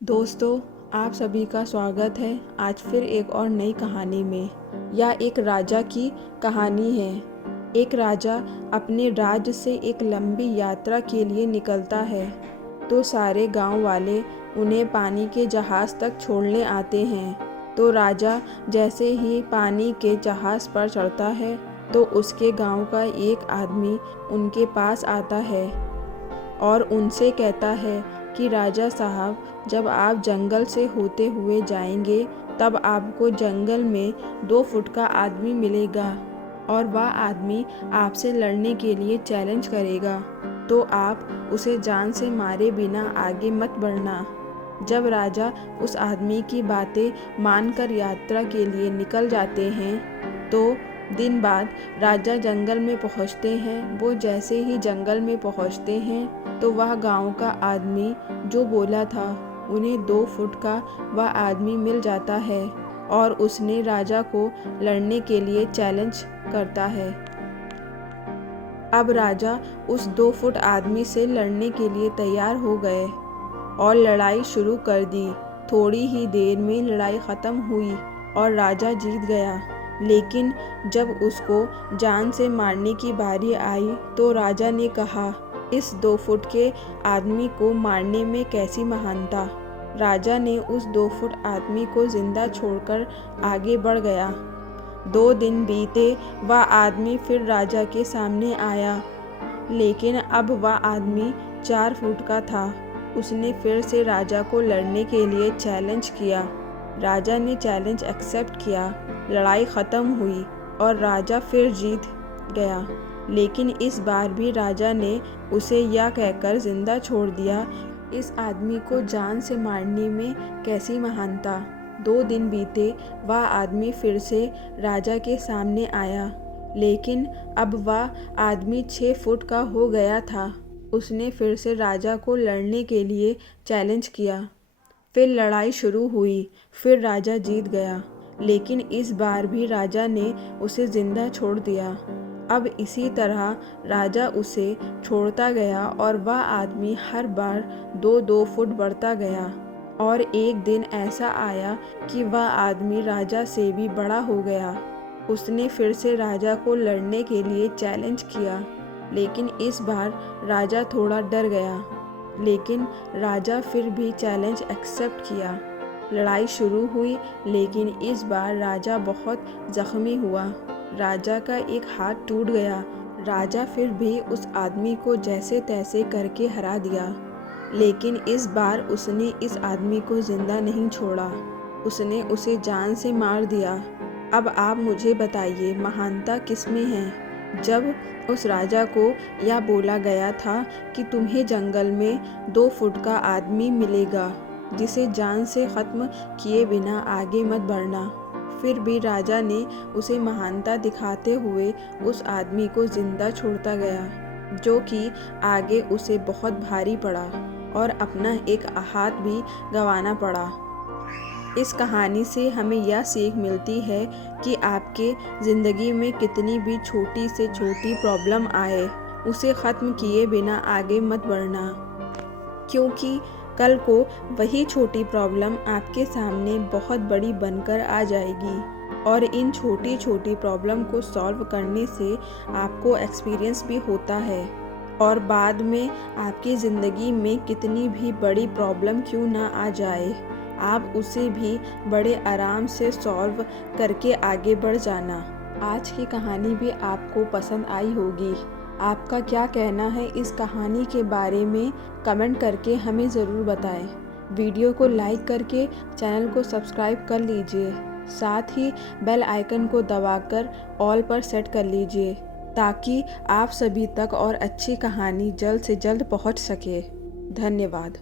दोस्तों, आप सभी का स्वागत है आज फिर एक और नई कहानी में। यह एक राजा की कहानी है। एक राजा अपने राज्य से एक लंबी यात्रा के लिए निकलता है, तो सारे गांव वाले उन्हें पानी के जहाज़ तक छोड़ने आते हैं। तो राजा जैसे ही पानी के जहाज़ पर चढ़ता है, तो उसके गांव का एक आदमी उनके पास आता है और उनसे कहता है कि राजा साहब, जब आप जंगल से होते हुए जाएंगे तब आपको जंगल में 2 फुट का आदमी मिलेगा और वह आदमी आपसे लड़ने के लिए चैलेंज करेगा, तो आप उसे जान से मारे बिना आगे मत बढ़ना। जब राजा उस आदमी की बातें मानकर यात्रा के लिए निकल जाते हैं, तो दिन बाद राजा जंगल में पहुंचते हैं। वो जैसे ही जंगल में पहुंचते हैं, तो वह गांव का आदमी जो बोला था, उन्हें 2 फुट का वह आदमी मिल जाता है और उसने राजा को लड़ने के लिए चैलेंज करता है। अब राजा उस 2 फुट आदमी से लड़ने के लिए तैयार हो गए और लड़ाई शुरू कर दी। थोड़ी ही देर में लड़ाई ख़त्म हुई और राजा जीत गया। लेकिन जब उसको जान से मारने की बारी आई, तो राजा ने कहा, इस 2 फुट के आदमी को मारने में कैसी महानता। राजा ने उस 2 फुट आदमी को जिंदा छोड़कर आगे बढ़ गया। 2 दिन बीते, वह आदमी फिर राजा के सामने आया, लेकिन अब वह आदमी 4 फुट का था। उसने फिर से राजा को लड़ने के लिए चैलेंज किया। राजा ने चैलेंज एक्सेप्ट किया। लड़ाई ख़त्म हुई और राजा फिर जीत गया। लेकिन इस बार भी राजा ने उसे यह कहकर ज़िंदा छोड़ दिया, इस आदमी को जान से मारने में कैसी महानता। 2 दिन बीते, वह आदमी फिर से राजा के सामने आया, लेकिन अब वह आदमी 6 फुट का हो गया था। उसने फिर से राजा को लड़ने के लिए चैलेंज किया। फिर लड़ाई शुरू हुई। फिर राजा जीत गया, लेकिन इस बार भी राजा ने उसे ज़िंदा छोड़ दिया। अब इसी तरह राजा उसे छोड़ता गया और वह आदमी हर बार 2-2 फुट बढ़ता गया। और एक दिन ऐसा आया कि वह आदमी राजा से भी बड़ा हो गया। उसने फिर से राजा को लड़ने के लिए चैलेंज किया, लेकिन इस बार राजा थोड़ा डर गया। लेकिन राजा फिर भी चैलेंज एक्सेप्ट किया। लड़ाई शुरू हुई, लेकिन इस बार राजा बहुत ज़ख्मी हुआ। राजा का एक हाथ टूट गया। राजा फिर भी उस आदमी को जैसे तैसे करके हरा दिया, लेकिन इस बार उसने इस आदमी को ज़िंदा नहीं छोड़ा। उसने उसे जान से मार दिया। अब आप मुझे बताइए, महानता किस में है। जब उस राजा को यह बोला गया था कि तुम्हें जंगल में 2 फुट का आदमी मिलेगा, जिसे जान से ख़त्म किए बिना आगे मत बढ़ना, फिर भी राजा ने उसे महानता दिखाते हुए उस आदमी को ज़िंदा छोड़ता गया, जो कि आगे उसे बहुत भारी पड़ा और अपना एक हाथ भी गंवाना पड़ा। इस कहानी से हमें यह सीख मिलती है कि आपके ज़िंदगी में कितनी भी छोटी से छोटी प्रॉब्लम आए, उसे ख़त्म किए बिना आगे मत बढ़ना, क्योंकि कल को वही छोटी प्रॉब्लम आपके सामने बहुत बड़ी बनकर आ जाएगी। और इन छोटी छोटी प्रॉब्लम को सॉल्व करने से आपको एक्सपीरियंस भी होता है, और बाद में आपकी ज़िंदगी में कितनी भी बड़ी प्रॉब्लम क्यों ना आ जाए, आप उसे भी बड़े आराम से सॉल्व करके आगे बढ़ जाना। आज की कहानी भी आपको पसंद आई होगी। आपका क्या कहना है इस कहानी के बारे में, कमेंट करके हमें ज़रूर बताएं। वीडियो को लाइक करके चैनल को सब्सक्राइब कर लीजिए। साथ ही बेल आइकन को दबाकर ऑल पर सेट कर लीजिए, ताकि आप सभी तक और अच्छी कहानी जल्द से जल्द पहुंच सके। धन्यवाद।